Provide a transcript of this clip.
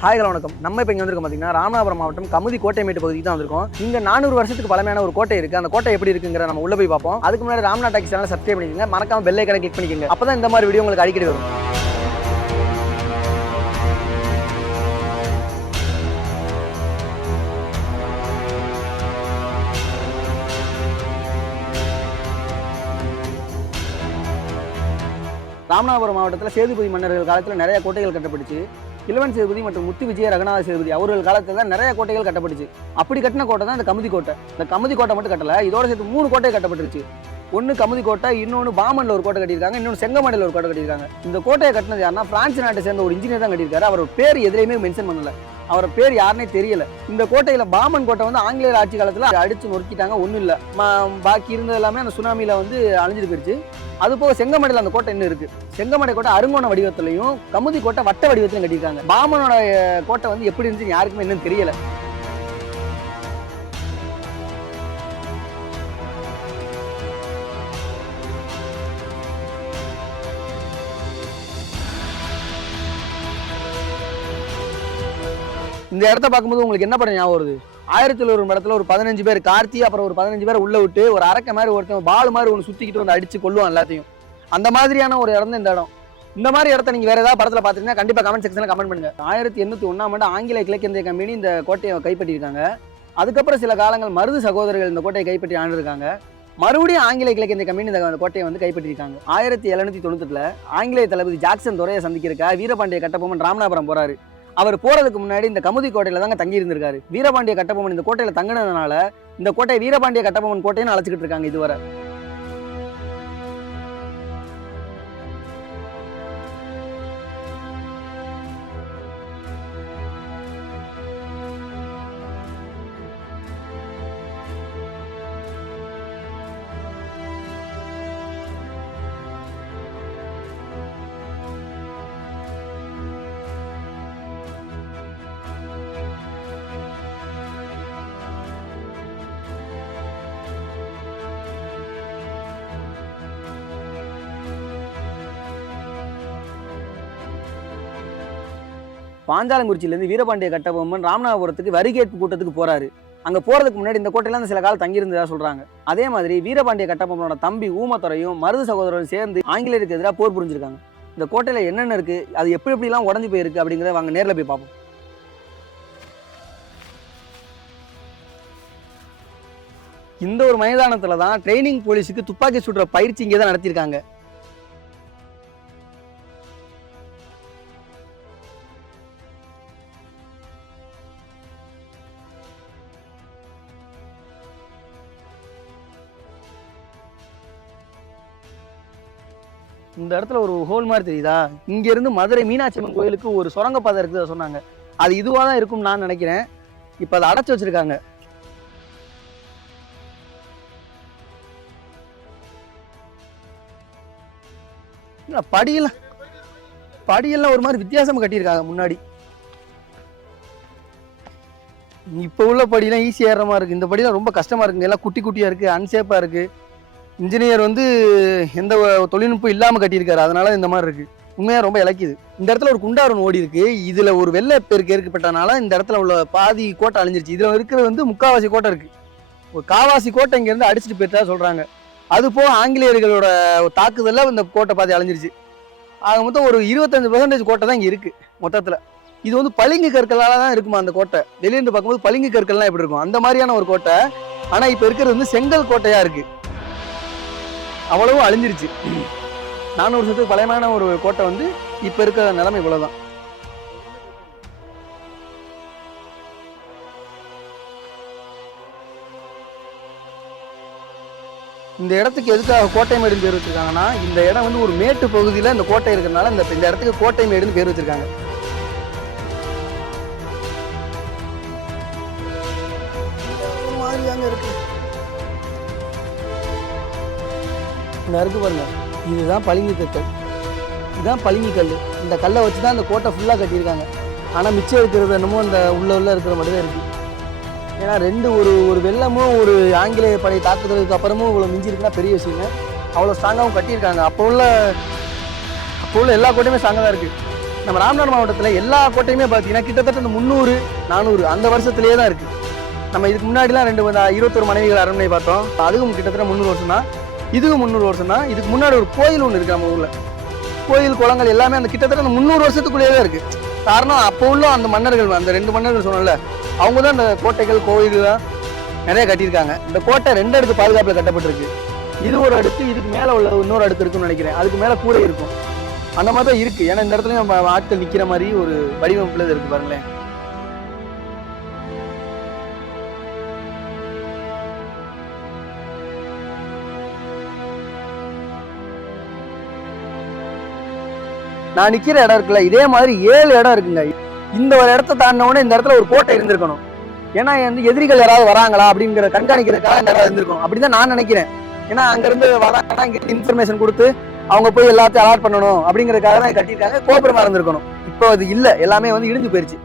Hi வணக்கம். நம்ம இப்போ இங்கே வந்திருக்கோம் பார்த்தீங்கன்னா ராமநாதபுரம் மாவட்டம் கமுதி கோட்டைமேட்டு பகுதிக்கு தான் வந்திருக்கோம். இங்கே 400 வருஷத்துக்கு பழமையான ஒரு கோட்டை இருக்குது. அந்த கோட்டை எப்படி இருக்குங்கிற நம்ம உள்ள போய் பார்ப்போம். அதுக்கு முன்னாடி ராம்நாத் டாக்கீஸ் சேனலை சப்ஸ்கிரைப் பண்ணிக்கோங்க. மறக்காம பெல் ஐகானை கிளிக் பண்ணிக்கோங்க. அப்போ தான் இந்த மாதிரி வீடியோ உங்களுக்கு அடிக்கடி வரும். ராமநாதபுரம் மாவட்டத்தில் சேதுபதி மன்னர்கள் காலத்தில் நிறைய கோட்டைகள் கட்டப்பட்டுச்சு. இளவன் சேதுபதி மற்றும் முத்து விஜய ரகுநாத சேதுபதி அவர்கள் காலத்தில் தான் நிறைய கோட்டைகள் கட்டப்பட்டுச்சு. அப்படி கட்டின கோட்டை தான் இந்த கமுதி கோட்டை. இந்த கமுதி கோட்டை மட்டும் கட்டல, இதோட சேர்த்து 3 கோட்டை கட்டப்பட்டுருச்சு. ஒன்று கமுதி கோட்டை, இன்னொன்று பாமனில் ஒரு கோட்டை கட்டியிருக்காங்க, இன்னொன்று செங்கமடையில் ஒரு கோட்டை கட்டியிருக்காங்க. இந்த கோட்டையை கட்டினது யாருன்னா பிரான்ஸ் நாட்டை சேர்ந்த ஒரு இன்ஜினியர் தான் கட்டியிருக்காரு. அவர் பேர் எதிரையுமே மென்ஷன் பண்ணல, அவர் பேர் யாருன்னே தெரியல. இந்த கோட்டையில பாமன் கோட்டை வந்து ஆங்கிலேயர் ஆட்சி காலத்துல அடிச்சு நொறுக்கிட்டாங்க, ஒன்றும் இல்லை. பாக்கி இருந்தது எல்லாமே அந்த சுனாமியில வந்து அழிஞ்சிட்டு போயிடுச்சு. அது போக செங்கமடையில் அந்த கோட்டை இன்னும் இருக்கு. செங்கமடை கோட்டை அருங்கோண வடிவத்திலையும் கமுதி கோட்டை வட்ட வடிவத்திலையும் கட்டியிருக்காங்க. பாமனோட கோட்டை வந்து எப்படி இருந்துச்சு யாருக்குமே இன்னும் தெரியல. இந்த இடத்த பார்க்கும்போது உங்களுக்கு என்ன படம் ஞாபகம் வருது? 1001 படத்துல ஒரு 15 பேர் கார்த்தி, அப்புறம் ஒரு 15 பேர் உள்ள விட்டு ஒரு அரக்க மாதிரி ஒருத்தன் பால் மாதிரி ஒன்று சுத்திக்கிட்டு வந்து அடிச்சு கொள்ளுவான் எல்லாத்தையும். அந்த மாதிரியான ஒரு இடம் தான் இந்த இடம். இந்த மாதிரி இடத்த நீங்க வேற ஏதாவது படத்துல பாத்தீங்கன்னா கண்டிப்பா கமெண்ட் செக்ஷன்ல கமெண்ட் பண்ணுங்க. 1801 ஆங்கில கிழக்கிந்திய கம்பெனி இந்த கோட்டையை கைப்பற்றியிருக்காங்க. அதுக்கப்புறம் சில காலங்கள் மருது சகோதரர்கள் இந்த கோட்டையை கைப்பற்றி ஆண்டிருக்காங்க. மறுபடியும் ஆங்கில கிழக்கிந்திய கம்பெனி இந்த கோட்டையை வந்து கைப்பற்றியிருக்காங்க. 1798 ஆங்கிலேய தளபதி ஜாக்சன் துரையை சந்திக்கிறக்க வீரபாண்டிய கட்டபொம்மன் ராமநாதபுரம் போறாரு. அவர் போறதுக்கு முன்னாடி இந்த கமுதி கோட்டையில தாங்க தங்கி இருந்திருக்காரு. வீரபாண்டிய கட்டபொம்மன் இந்த கோட்டையில தங்கினதுனால இந்த கோட்டை வீரபாண்டிய கட்டபொம்மன் கோட்டைன்னு அழைச்சிக்கிட்டு இருக்காங்க இதுவரை. பாஞ்சாலங்குறிச்சியிலேருந்து வீரபாண்டிய கட்டபொம்மன் ராமநாதபுரத்துக்கு வரிகேற்பு கூட்டத்துக்கு போறாரு. அங்க போறதுக்கு முன்னாடி இந்த கோட்டையில சில காலம் தங்கியிருந்ததா சொல்றாங்க. அதே மாதிரி வீரபாண்டிய கட்டபொம்மனோட தம்பி ஊமத்துறையும் மருது சகோதரரும் சேர்ந்து ஆங்கிலேயருக்கு எதிராக போர் புரிஞ்சிருக்காங்க. இந்த கோட்டையில என்னென்ன இருக்கு, அது எப்படி எப்படிலாம் உடஞ்சு போயிருக்கு அப்படிங்கிறத வாங்க நேரில் போய் பார்ப்போம். இந்த ஒரு மைதானத்துல தான் ட்ரைனிங் போலீஸுக்கு துப்பாக்கி சுடுற பயிற்சி இங்கே தான் நடத்தியிருக்காங்க. இந்த இடத்துல ஒரு ஹோல் மாதிரி தெரியுதா? இங்க இருந்து மதுரை மீனாட்சி அம்மன் கோயிலுக்கு ஒரு சுரங்கப்பாதை இருக்குதா சொன்னாங்க. அது இதுவா தான் இருக்கும் நான் நினைக்கிறேன். இப்ப அதை அடைச்சு வச்சிருக்காங்க. படியெல்லாம் ஒரு மாதிரி வித்தியாசமா கட்டியிருக்காங்க முன்னாடி. இப்ப உள்ள படியெல்லாம் ஈஸியா ஏற மாதிரி இருக்கு. இந்த படியெல்லாம் ரொம்ப கஷ்டமா இருக்குங்க. எல்லாம் குட்டி குட்டியா இருக்கு, அன்சேஃபா இருக்கு. இன்ஜினியர் வந்து எந்த தொழில்நுட்பம் இல்லாமல் கட்டியிருக்காரு, அதனால இந்த மாதிரி இருக்கு. உண்மையாக ரொம்ப இலக்கிது. இந்த இடத்துல ஒரு குண்டாரன் ஓடி இருக்கு. இதுல ஒரு வெள்ளை பெருக்கு ஏற்பட்டனால இந்த இடத்துல உள்ள பாதி கோட்டை அழிஞ்சிருச்சு. இதுல இருக்கிறது வந்து முக்காவாசி கோட்டை இருக்கு. ஒரு காவாசி கோட்டை இங்க இருந்து அடிச்சுட்டு போயிட்டா சொல்றாங்க. அது போக ஆங்கிலேயர்களோட தாக்குதல்ல இந்த கோட்டை பாதி அழிஞ்சிருச்சு. ஆக மொத்தம் ஒரு 25% கோட்டை தான் இங்க இருக்கு மொத்தத்துல. இது வந்து பளிங்கு கற்களால தான் இருக்குமா அந்த கோட்டை. வெளியிருந்து பார்க்கும்போது பளிங்கு கற்கள்லாம் எப்படி இருக்கும் அந்த மாதிரியான ஒரு கோட்டை. ஆனா இப்ப இருக்கிறது வந்து செங்கல் கோட்டையா இருக்கு. அவ்வளவும் அழிஞ்சிருச்சு. 400 வருஷத்துக்கு பழையமான ஒரு கோட்டை வந்து இப்ப இருக்கிற நிலைமை இவ்வளவுதான். இந்த இடத்துக்கு எதுக்காக கோட்டை மேடுன்னு பேர் வச்சிருக்காங்கன்னா, இந்த இடம் வந்து ஒரு மேட்டு பகுதியில இந்த கோட்டை இருக்கிறதுனால இந்த இடத்துக்கு கோட்டை மேடுன்னு பேர் வச்சிருக்காங்க. இருக்கு இருக்கு பாருங்க, இதுதான் பளிங்கு கற்கள். இதுதான் பளிங்கு கல். இந்த கல்லை வச்சு தான் இந்த கோட்டை ஃபுல்லாக கட்டியிருக்காங்க. ஆனால் மிச்சம் இருக்கிறது என்னமோ இந்த உள்ள இருக்கிற மட்டும் தான் இருக்குது. ஏன்னா ஒரு வெள்ளமும் ஒரு ஆங்கிலேய படை தாக்குதலுக்கு அப்புறமும் இவ்வளோ மிஞ்சி இருக்குன்னா பெரிய விஷயங்க. அவ்வளோ ஸ்ட்ராங்காகவும் கட்டியிருக்காங்க. அப்போ உள்ள எல்லா கோட்டையுமே ஸ்ட்ராங்காக தான் இருக்குது. நம்ம ராமநாடு மாவட்டத்துல எல்லா கோட்டையுமே பாத்தீங்கன்னா கிட்டத்தட்ட இந்த 300 400 அந்த வருஷத்துலயே தான் இருக்கு. நம்ம இதுக்கு முன்னாடிலாம் 21 மனைவிகள் அரண்மனை பார்த்தோம். அதுவும் கிட்டத்தட்ட 300 வருஷம் தான். இதுவும் 300 வருஷம் தான். இதுக்கு முன்னாடி ஒரு கோயில் ஒன்று இருக்கு நம்ம ஊர்ல. கோயில் குளங்கள் எல்லாமே அந்த கிட்டத்தட்ட அந்த 300 வருஷத்துக்குள்ளேயே தான் இருக்கு. காரணம் அப்போ உள்ள அந்த மன்னர்கள், அந்த 2 மன்னர்கள் சொன்னல, அவங்க தான் இந்த கோட்டைகள் கோயில்கள் நிறைய கட்டியிருக்காங்க. இந்த கோட்டை 2 அடுக்கு பாதுகாப்புல கட்டப்பட்டிருக்கு. இது ஒரு அடுக்கு, இதுக்கு மேல உள்ள இன்னொரு அடுக்கு இருக்குன்னு நினைக்கிறேன். அதுக்கு மேல கூரை இருக்கும். அந்த மாதிரி தான் இருக்கு. ஏன்னா இந்த இடத்துல நம்ம ஆட்கள் நிக்கிற மாதிரி ஒரு வடிவமைப்புல இருக்கு பாருங்களேன். நான் நிக்கிற இடம் இருக்குல்ல, இதே மாதிரி 7 இடம் இருக்குங்க. இந்த ஒரு இடத்த தாண்டினோடனே இந்த இடத்துல ஒரு கோட்டை இருந்திருக்கணும். ஏன்னா வந்து எதிரிகள் யாராவது வராங்களா அப்படிங்கிற கண்காணிக்கிறதுக்காக இந்த இடம் இருந்திருக்கும். அப்படிதான் நான் நினைக்கிறேன். ஏன்னா அங்க இருந்து வராங்கன்னா இங்க இன்ஃபர்மேஷன் கொடுத்து அவங்க போய் எல்லாத்தையும் அலாட் பண்ணணும் அப்படிங்கறதுக்காக தான் கட்டியிருக்காங்க. கோபுரமா இருந்திருக்கணும். இப்போ அது இல்ல, எல்லாமே வந்து இடிஞ்சு போயிருச்சு.